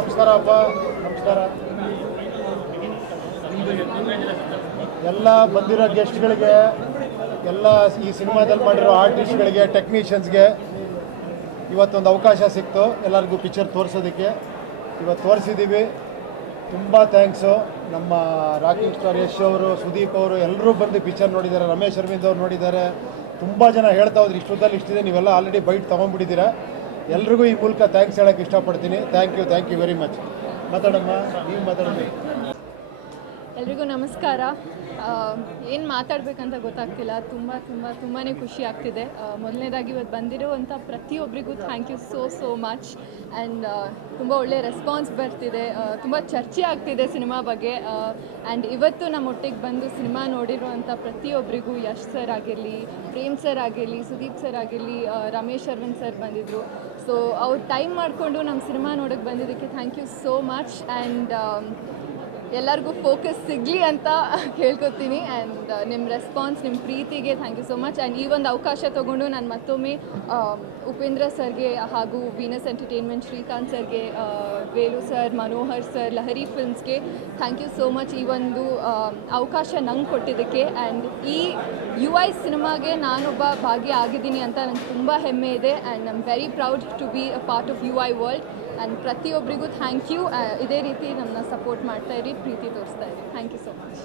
ನಮಸ್ಕಾರ ಅಪ್ಪ. ನಮಸ್ಕಾರ. ಎಲ್ಲ ಬಂದಿರೋ ಗೆಸ್ಟ್ಗಳಿಗೆ, ಎಲ್ಲ ಈ ಸಿನಿಮಾದಲ್ಲಿ ಮಾಡಿರೋ ಆರ್ಟಿಸ್ಟ್ಗಳಿಗೆ, ಟೆಕ್ನಿಷಿಯನ್ಸ್ಗೆ ಇವತ್ತೊಂದು ಅವಕಾಶ ಸಿಕ್ತು ಎಲ್ಲರಿಗೂ ಪಿಕ್ಚರ್ ತೋರಿಸೋದಕ್ಕೆ. ಇವತ್ತು ತೋರಿಸಿದ್ದೀವಿ. ತುಂಬ ಥ್ಯಾಂಕ್ಸು. ನಮ್ಮ ರಾಕಿಂಗ್ ಸ್ಟಾರ್ ಯಶ್ ಅವರು, ಸುದೀಪ್ ಅವರು ಎಲ್ಲರೂ ಬಂದು ಪಿಕ್ಚರ್ ನೋಡಿದ್ದಾರೆ. ರಮೇಶ್ ಅರವಿಂದ್ ಅವ್ರು ನೋಡಿದ್ದಾರೆ. ತುಂಬ ಜನ ಹೇಳ್ತಾ ಹೋದ್ರು ಇಷ್ಟೊತ್ತಲ್ಲಿ ಇಷ್ಟಿದೆ, ನೀವೆಲ್ಲ ಆಲ್ರೆಡಿ ಬೈಟ್ ತೊಗೊಂಡ್ಬಿಟ್ಟಿದ್ದೀರಾ. ಎಲ್ರಿಗೂ ಈ ಮೂಲಕ ಥ್ಯಾಂಕ್ಸ್ ಹೇಳೋಕ್ಕೆ ಇಷ್ಟಪಡ್ತೀನಿ. Thank you very much. ಮಾತಾಡಮ್ಮ, ನೀವು ಮಾತಾಡೋದು. ಎಲ್ರಿಗೂ ನಮಸ್ಕಾರ. ಏನು ಮಾತಾಡಬೇಕಂತ ಗೊತ್ತಾಗ್ತಿಲ್ಲ. ತುಂಬಾ ಖುಷಿ ಆಗ್ತಿದೆ. ಮೊದಲನೇದಾಗಿ ಇವತ್ತು ಬಂದಿರೋವಂಥ ಪ್ರತಿಯೊಬ್ಬರಿಗೂ thank you so much. And ತುಂಬ ಒಳ್ಳೆ ರೆಸ್ಪಾನ್ಸ್ ಬರ್ತಿದೆ. ತುಂಬ ಚರ್ಚೆ ಆಗ್ತಿದೆ ಸಿನಿಮಾ ಬಗ್ಗೆ. ಆ್ಯಂಡ್ ಇವತ್ತು ನಮ್ಮ ಒಟ್ಟಿಗೆ ಬಂದು ಸಿನಿಮಾ ನೋಡಿರುವಂಥ ಪ್ರತಿಯೊಬ್ಬರಿಗೂ, ಯಶ್ ಸರ್ ಆಗಿರಲಿ, ಪ್ರೇಮ್ ಸರ್ ಆಗಿರಲಿ, ಸುದೀಪ್ ಸರ್ ಆಗಿರಲಿ, ರಮೇಶ್ ಅರವಿಂದ್ ಸರ್ ಬಂದಿದ್ದರು. ಸೊ ಅವ್ರು ಟೈಮ್ ಮಾಡಿಕೊಂಡು ನಮ್ಮ ಸಿನಿಮಾ ನೋಡೋಕ್ಕೆ ಬಂದಿದ್ದಕ್ಕೆ thank you so much. And ಎಲ್ಲರಿಗೂ ಫೋಕಸ್ ಸಿಗಲಿ ಅಂತ ಕೇಳ್ಕೊತೀನಿ. ಆ್ಯಂಡ್ ನಿಮ್ಮ ರೆಸ್ಪಾನ್ಸ್, ನಿಮ್ಮ ಪ್ರೀತಿಗೆ thank you so much. And ಈ ಒಂದು ಅವಕಾಶ ತೊಗೊಂಡು ನಾನು ಮತ್ತೊಮ್ಮೆ ಉಪೇಂದ್ರ ಸರ್ಗೆ ಹಾಗೂ ವೀನಸ್ ಎಂಟರ್ಟೈನ್ಮೆಂಟ್ ಶ್ರೀಕಾಂತ್ ಸರ್ಗೆ, ವೇಲು ಸರ್, ಮನೋಹರ್ ಸರ್, ಲಹರಿ ಫಿಲ್ಮ್ಸ್ಗೆ ಥ್ಯಾಂಕ್ ಯು ಸೋ ಮಚ್ ಈ ಒಂದು ಅವಕಾಶ ನಂಗೆ ಕೊಟ್ಟಿದ್ದಕ್ಕೆ. ಆ್ಯಂಡ್ ಈ UI ಸಿನಿಮಾಗೆ ನಾನೊಬ್ಬ ಭಾಗಿ ಆಗಿದ್ದೀನಿ ಅಂತ ನಂಗೆ ತುಂಬ ಹೆಮ್ಮೆ ಇದೆ. And I am very proud to be a part of UI world. And ಪ್ರತಿಯೊಬ್ಬರಿಗೂ ಥ್ಯಾಂಕ್ ಯು. ಇದೇ ರೀತಿ ನಮ್ಮನ್ನ ಸಪೋರ್ಟ್ ಮಾಡ್ತಾಯಿರಿ, ಪ್ರೀತಿ ತೋರಿಸ್ತಾ ಇರಿ. Thank you so much.